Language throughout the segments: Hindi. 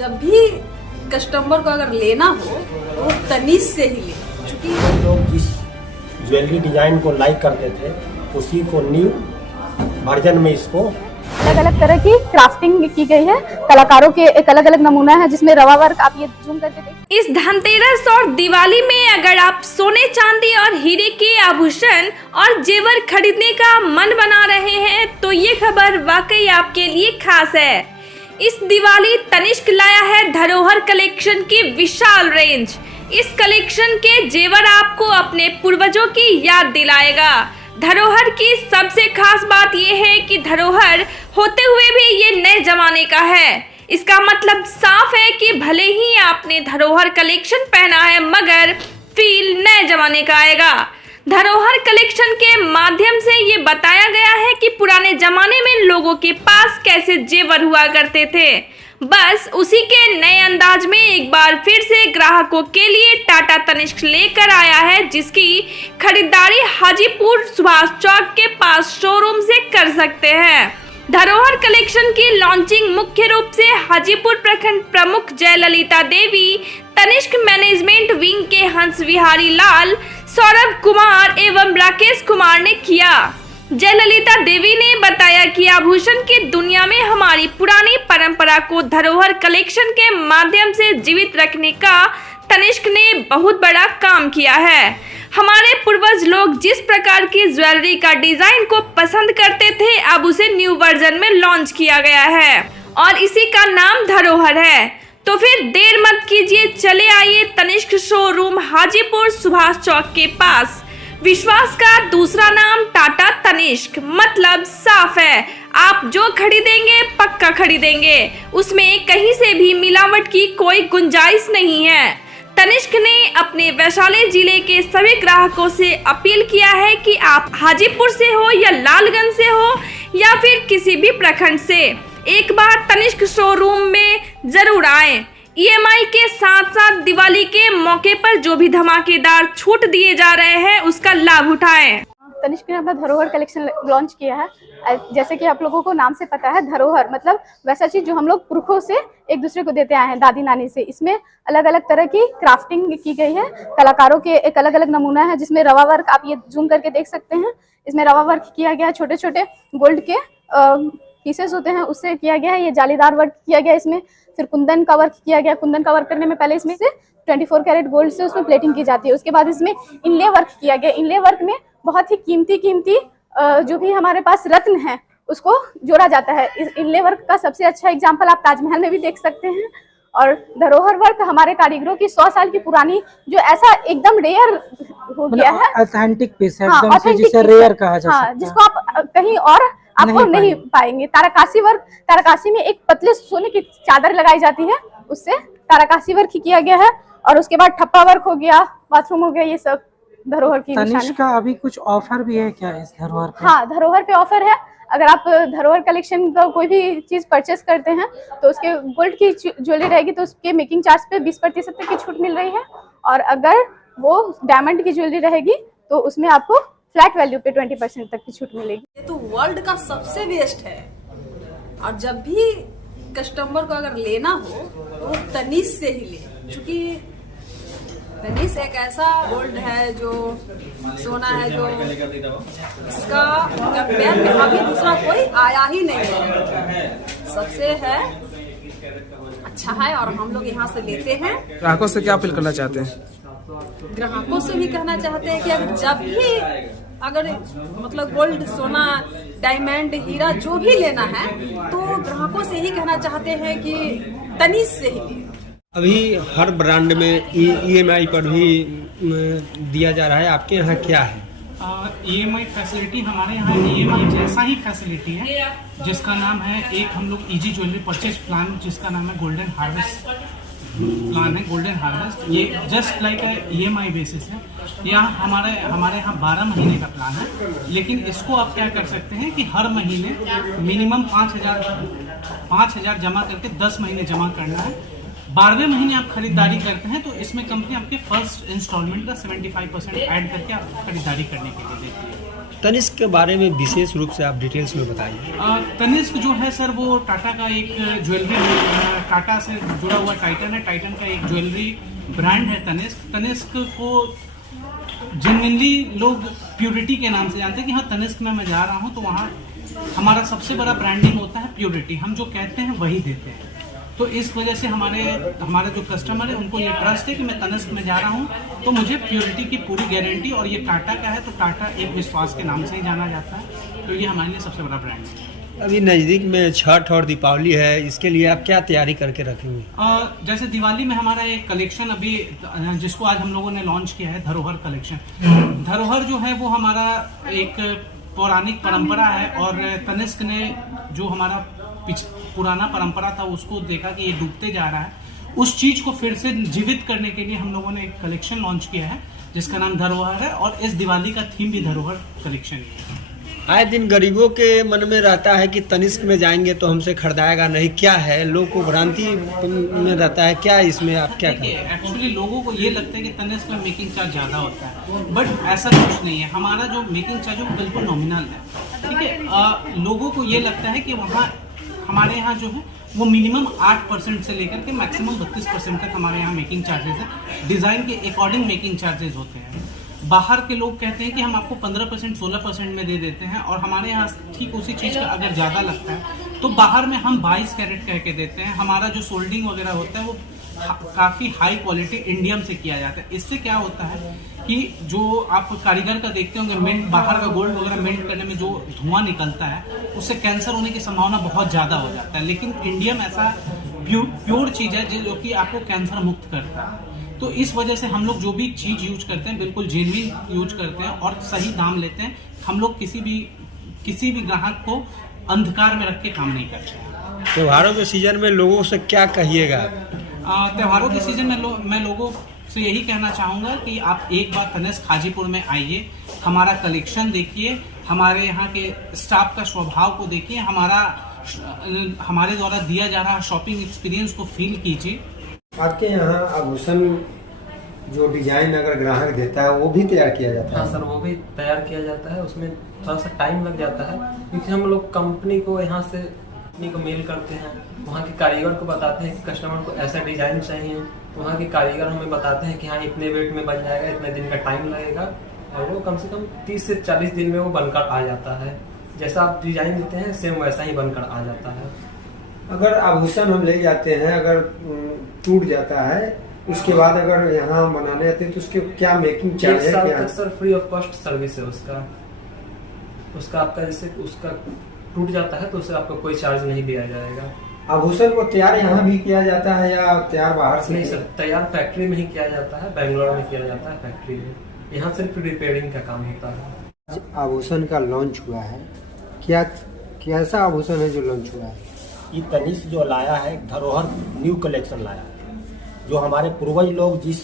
जब भी कस्टमर को अगर लेना हो तो वो तनीज से ही ले, क्योंकि लोग जिस ज्वेलरी डिजाइन को लाइक करते थे उसी को न्यू वर्जन में इसको अलग अलग तरह की क्राफ्टिंग की गई है। कलाकारों के एक अलग अलग नमूना है जिसमें रवा वर्क, आप ये जूम करके देखिए। इस धनतेरस और दिवाली में अगर आप सोने चांदी और हीरे के आभूषण और जेवर खरीदने का मन बना रहे हैं तो ये खबर वाकई आपके लिए खास है। इस दिवाली तनिष्क लाया है धरोहर कलेक्शन की विशाल रेंज। इस कलेक्शन के जेवर आपको अपने पूर्वजों की याद दिलाएगा। धरोहर की सबसे खास बात यह है कि धरोहर होते हुए भी ये नए जमाने का है। इसका मतलब साफ है कि भले ही आपने धरोहर कलेक्शन पहना है मगर फील नए जमाने का आएगा। धरोहर कलेक्शन के माध्यम से ये बताया गया है कि पुराने जमाने में लोगों के पास कैसे जेवर हुआ करते थे। बस उसी के नए अंदाज में एक बार फिर से ग्राहकों के लिए टाटा तनिष्क लेकर आया है, जिसकी खरीदारी हाजीपुर सुभाष चौक के पास शोरूम से कर सकते हैं। धरोहर कलेक्शन की लॉन्चिंग मुख्य रूप से हाजीपुर प्रखंड प्रमुख जयललिता देवी, तनिष्क मैनेजमेंट विंग के हंस विहारी लाल, सौरभ कुमार एवं राकेश कुमार ने किया। जयललिता देवी ने बताया कि आभूषण की दुनिया में हमारी पुरानी परंपरा को धरोहर कलेक्शन के माध्यम से जीवित रखने का तनिष्क ने बहुत बड़ा काम किया है। हमारे पूर्वज लोग जिस प्रकार की ज्वेलरी का डिजाइन को पसंद करते थे, अब उसे न्यू वर्जन में लॉन्च किया गया है और इसी का नाम धरोहर है। तो फिर देर मत कीजिए, चले आइए तनिष्क शोरूम हाजीपुर सुभाष चौक के पास। विश्वास का दूसरा नाम टाटा तनिष्क, मतलब साफ है, आप जो खरीदेंगे पक्का खरीदेंगे, उसमें कहीं से भी मिलावट की कोई गुंजाइश नहीं है। तनिष्क ने अपने वैशाली जिले के सभी ग्राहकों से अपील किया है कि आप हाजीपुर से हो या लालगंज से हो या फिर किसी भी प्रखंड से, एक बार तनिष्क शोरूम में जरूर आएं। EMI के साथ साथ दिवाली के मौके पर जो भी धमाकेदार छूट दिए जा रहे हैं उसका लाभ उठाएं। तनिष्क ने अपना धरोहर कलेक्शन लॉन्च किया है। जैसे कि आप लोगों को नाम से पता है, धरोहर मतलब वैसा चीज जो हम लोग पुरखों से एक दूसरे को देते आए हैं, दादी नानी से। इसमें अलग अलग तरह की क्राफ्टिंग की गई है। कलाकारों के एक अलग अलग नमूना है जिसमें रवा वर्क, आप ये जूम करके देख सकते हैं। इसमें रवा वर्क किया गया है, छोटे छोटे गोल्ड के पीसेस होते हैं उससे किया गया है। ये जालीदार वर्क किया गया है इसमें। फिर कुंदन का वर्क किया गया। कुंदन का वर्क करने में पहले इसमें से 24 कैरेट गोल्ड से उसमें प्लेटिंग की जाती है। उसके बाद इसमें इनले वर्क किया गया। इनले वर्क में बहुत ही कीमती जो भी हमारे पास रत्न है उसको जोड़ा जाता है। इस इनले वर्क का सबसे अच्छा एग्जाम्पल आप ताजमहल में भी देख सकते हैं। और धरोहर वर्क हमारे कारीगरों की 100 साल की पुरानी जो ऐसा एकदम रेयर हो गया है, ऑथेंटिक पीस है, हाँ, एकदम से जिसे रेयर कहा जा सकता है, जिसको आप कहीं और आपको नहीं पाएंगे। तारकासी वर्क, तारकासी में एक पतले सोने की चादर लगाई जाती है, उससे तारकासी वर्क किया गया है। और उसके बाद ठप्पा वर्क हो गया, बाथरूम हो गया, ये सब धरोहर की निशानी। तनिष्क का अभी कुछ ऑफर भी है क्या इस धरोहर पे? हाँ, धरोहर पे ऑफर है। अगर आप धरोहर कलेक्शन का कोई भी चीज परचेस करते हैं तो उसके गोल्ड की ज्वेलरी रहेगी तो उसके मेकिंग चार्ज पे 20% तक की छूट मिल रही है। और अगर वो डायमंड की ज्वेलरी रहेगी तो उसमें आपको फ्लैट वैल्यू पे 20% तक की छूट मिलेगी। ये तो वर्ल्ड का सबसे बेस्ट है। और जब भी कस्टमर को अगर लेना हो तो वो तनिष्क से ही ले, क्योंकि तनिष्क एक ऐसा गोल्ड है जो सोना है जो इसका कंपेयर में अभी दूसरा कोई आया ही नहीं है। सबसे है अच्छा है और हम लोग यहाँ से लेते हैं। ग्राहकों से क्या अपील करना चाहते हैं? ग्राहकों से भी कहना चाहते हैं कि जब भी अगर मतलब गोल्ड, सोना, डायमंड, हीरा जो भी लेना है तो ग्राहकों से ही कहना चाहते हैं कि तनिष्क से ही लें। अभी हर ब्रांड में EMI पर भी दिया जा रहा है, आपके यहाँ क्या है? EMI फैसिलिटी हमारे यहाँ EMI जैसा ही फैसिलिटी है, जिसका नाम है एक हम लोग इजी ज्वेलरी परचेज प्लान, जिसका नाम है गोल्डन हार्वेस्ट प्लान है। गोल्डन हार्वेस्ट ये जस्ट लाइक EMI बेसिस है। यह हमारे यहाँ 12 महीने का प्लान है, लेकिन इसको आप क्या कर सकते हैं कि हर महीने मिनिमम 5,000 जमा करके 10 महीने जमा करना है। 12वें महीने आप खरीदारी करते हैं तो इसमें कंपनी आपके फर्स्ट इंस्टॉलमेंट का 75% ऐड करके आप खरीदारी करने के लिए देती है। तनिष्क के बारे में विशेष रूप से आप डिटेल्स में बताइए। तनिष्क जो है सर वो टाटा का एक ज्वेलरी, टाटा से जुड़ा हुआ टाइटन है, टाइटन का एक ज्वेलरी ब्रांड है तनिष्क। तनिष्क को जेन्युइनली लोग प्योरिटी के नाम से जानते हैं कि हाँ तनिष्क में मैं जा रहा हूँ तो वहाँ हमारा सबसे बड़ा ब्रांडिंग होता है प्योरिटी, हम जो कहते हैं वही देते हैं। तो इस वजह से हमारे जो कस्टमर है उनको ये ट्रस्ट है कि मैं तनिष्क में जा रहा हूँ तो मुझे प्योरिटी की पूरी गारंटी, और ये टाटा का है तो टाटा एक विश्वास के नाम से ही जाना जाता है, तो ये हमारे लिए सबसे बड़ा ब्रांड है। अभी नज़दीक में छठ और दीपावली है, इसके लिए आप क्या तैयारी करके रखेंगे? जैसे दिवाली में हमारा एक कलेक्शन अभी जिसको आज हम लोगों ने लॉन्च किया है, धरोहर कलेक्शन। धरोहर जो है वो हमारा एक पौराणिक परंपरा है, और तनिष्क ने जो हमारा पुराना परंपरा था उसको देखा कि ये डूबते जा रहा है, उस चीज को फिर से जीवित करने के लिए हम लोगों ने एक कलेक्शन लॉन्च किया है जिसका नाम धरोहर है, और इस दिवाली का थीम भी धरोहर कलेक्शन है। आए दिन गरीबों के मन में रहता है कि तनिष्क में जाएंगे तो हमसे खरीदाएगा नहीं, क्या है, लोग को भ्रांति में रहता है, क्या इसमें आप क्या कहें? एक्चुअली लोगों को ये लगता है कि तनिष्क में मेकिंग चार्ज ज़्यादा होता है, बट ऐसा कुछ नहीं है। हमारा जो मेकिंग चार्ज है वो बिल्कुल नॉमिनल है, ठीक है। लोगों को ये लगता है कि वहाँ हमारे यहाँ जो है वो मिनिमम 8% से लेकर के मैक्सिमम 32% तक हमारे यहाँ मेकिंग चार्जेस है। डिज़ाइन के अकॉर्डिंग मेकिंग चार्जेस होते हैं। बाहर के लोग कहते हैं कि हम आपको 15% 16% में दे देते हैं, और हमारे यहाँ ठीक उसी चीज़ का अगर ज़्यादा लगता है तो बाहर में हम 22 कैरेट कह के देते हैं। हमारा जो सोल्डिंग वगैरह होता है वो काफ़ी हाई क्वालिटी इंडियम से किया जाता है। इससे क्या होता है कि जो आप कारीगर का देखते होंगे मिंट, बाहर का गोल्ड वगैरह मिंट करने में जो धुआं निकलता है उससे कैंसर होने की संभावना बहुत ज़्यादा हो जाता है, लेकिन इंडियम ऐसा प्योर चीज़ है जो कि आपको कैंसर मुक्त करता है। तो इस वजह से हम लोग जो भी चीज़ यूज करते हैं बिल्कुल जेन्युइन यूज करते हैं और सही दाम लेते हैं। हम लोग किसी भी ग्राहक को अंधकार में रख के काम नहीं करते हैं। त्योहारों के सीजन में लोगों से क्या कहिएगा? त्योहारों के सीजन में मैं लोगों से यही कहना चाहूँगा कि आप एक बार तनिष्क हाजीपुर में आइए, हमारा कलेक्शन देखिए, हमारे यहाँ के स्टाफ का स्वभाव को देखिए, हमारे द्वारा दिया जा रहा शॉपिंग एक्सपीरियंस को फील कीजिए। आपके यहाँ आभूषण जो डिजाइन अगर ग्राहक देता है वो भी तैयार किया जाता है? हाँ सर, वो भी तैयार किया जाता है। उसमें थोड़ा सा टाइम लग जाता है क्योंकि हम लोग कंपनी को यहाँ से को मेल करते हैं, वहाँ के कारीगर को बताते हैं कि कस्टमर को ऐसा डिजाइन चाहिए, तो वहाँ के कारीगर हमें बताते हैं कि हाँ इतने वेट में बन जाएगा, इतने दिन का टाइम लगेगा, और वो कम से कम 30 से 40 दिन में वो बनकर आ जाता है। जैसा आप डिजाइन देते हैं सेम वैसा ही बनकर आ जाता है। अगर आभूषण हम ले जाते हैं, अगर टूट जाता है, उसके बाद अगर यहाँ बनाने आते हैं तो उसके क्या मेकिंग चार्ज है? 1 साल तक sir free of cost service है उसका आपका जैसे उसका टूट जाता है तो उससे आपको कोई चार्ज नहीं दिया जाएगा। आभूषण को तैयार यहाँ भी किया जाता है या तैयार बाहर से? नहीं सर, तैयार फैक्ट्री में ही किया जाता है, बेंगलोर में किया जाता है फैक्ट्री में। यहाँ सिर्फ रिपेयरिंग का काम होता है। आभूषण का लॉन्च हुआ है, कैसा आभूषण है जो लॉन्च हुआ है? ये तनिष्क जो लाया है धरोहर न्यू कलेक्शन लाया है, जो हमारे पूर्वज लोग जिस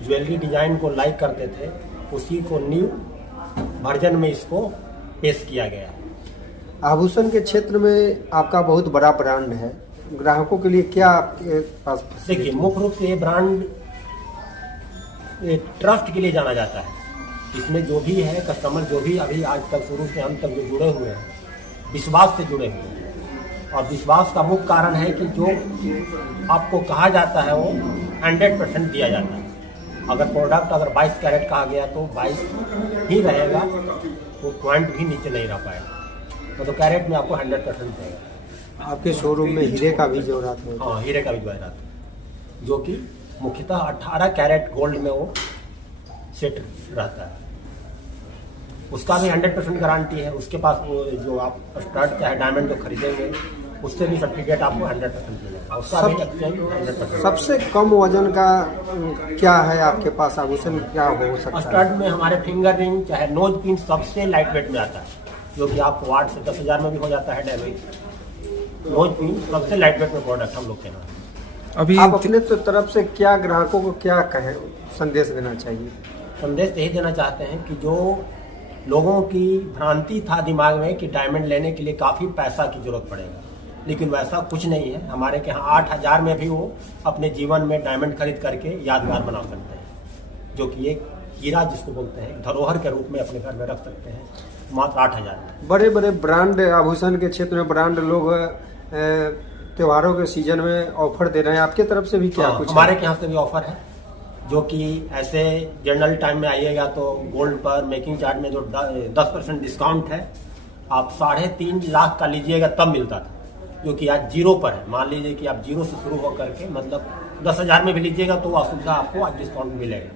ज्वेलरी डिजाइन को लाइक करते थे उसी को न्यू वर्जन में इसको पेश किया गया। आभूषण के क्षेत्र में आपका बहुत बड़ा ब्रांड है, ग्राहकों के लिए क्या आपके पास? देखिए, मुख्य रूप से ये ब्रांड ट्रस्ट के लिए जाना जाता है। इसमें जो भी है कस्टमर, जो भी अभी आज तक शुरू से अंत तक जो जुड़े हुए हैं, विश्वास से जुड़े हुए हैं, और विश्वास का मुख्य कारण है कि जो आपको कहा जाता है वो 100% दिया जाता है। अगर प्रोडक्ट अगर 22 कैरेट कहा गया तो 22 ही रहेगा, वो पॉइंट भी नीचे नहीं रह पाएगा, तो कैरेट में आपको 100% देगा। आपके शोरूम में हीरे का भी जोरात है? हाँ, हीरे का भी जोरात है, जो कि मुख्यतः 18 कैरेट गोल्ड में वो सेट रहता है। उसका भी 100% गारंटी है। उसके पास वो जो आप स्टड चाहे डायमंड जो खरीदेंगे उससे भी सर्टिफिकेट आपको 100% मिलेगा। उसका भी एक्सचेंज 100%। सबसे कम वजन का क्या है आपके पास आभूषण, क्या हो सकता है? स्टड में हमारे फिंगर रिंग चाहे नोज पिन सबसे लाइट वेट में आता है, जो कि आपको 8 से 10,000 में भी हो जाता है डैमेज। नोज पिन सबसे लाइट वेट में प्रोडक्ट हम लोग के नाम। अभी आप अपने तरफ से क्या ग्राहकों को क्या कहें, संदेश देना चाहिए? संदेश यही देना चाहते हैं कि जो लोगों की भ्रांति था दिमाग में कि डायमंड लेने के लिए काफ़ी पैसा की जरूरत पड़ेगा, लेकिन वैसा कुछ नहीं है। हमारे के यहाँ 8,000 में भी वो अपने जीवन में डायमंड खरीद करके यादगार बना सकते हैं, जो कि एक हीरा जिसको बोलते हैं धरोहर के रूप में अपने घर में रख सकते हैं, मात्र 8,000 में। बड़े बड़े ब्रांड आभूषण के क्षेत्र में ब्रांड लोग त्योहारों के सीजन में ऑफर दे रहे हैं, आपके तरफ से भी क्या कुछ हमारे यहाँ से भी ऑफर है, जो कि ऐसे जनरल टाइम में आइएगा तो गोल्ड पर मेकिंग चार्ज में जो 10% डिस्काउंट है, आप 3.5 लाख का लीजिएगा तब मिलता था, जो कि आज 0 पर है। मान लीजिए कि आप 0 से शुरू होकर के मतलब 10,000 में भी लीजिएगा तो वह सुविधा आपको आज डिस्काउंट मिलेगा।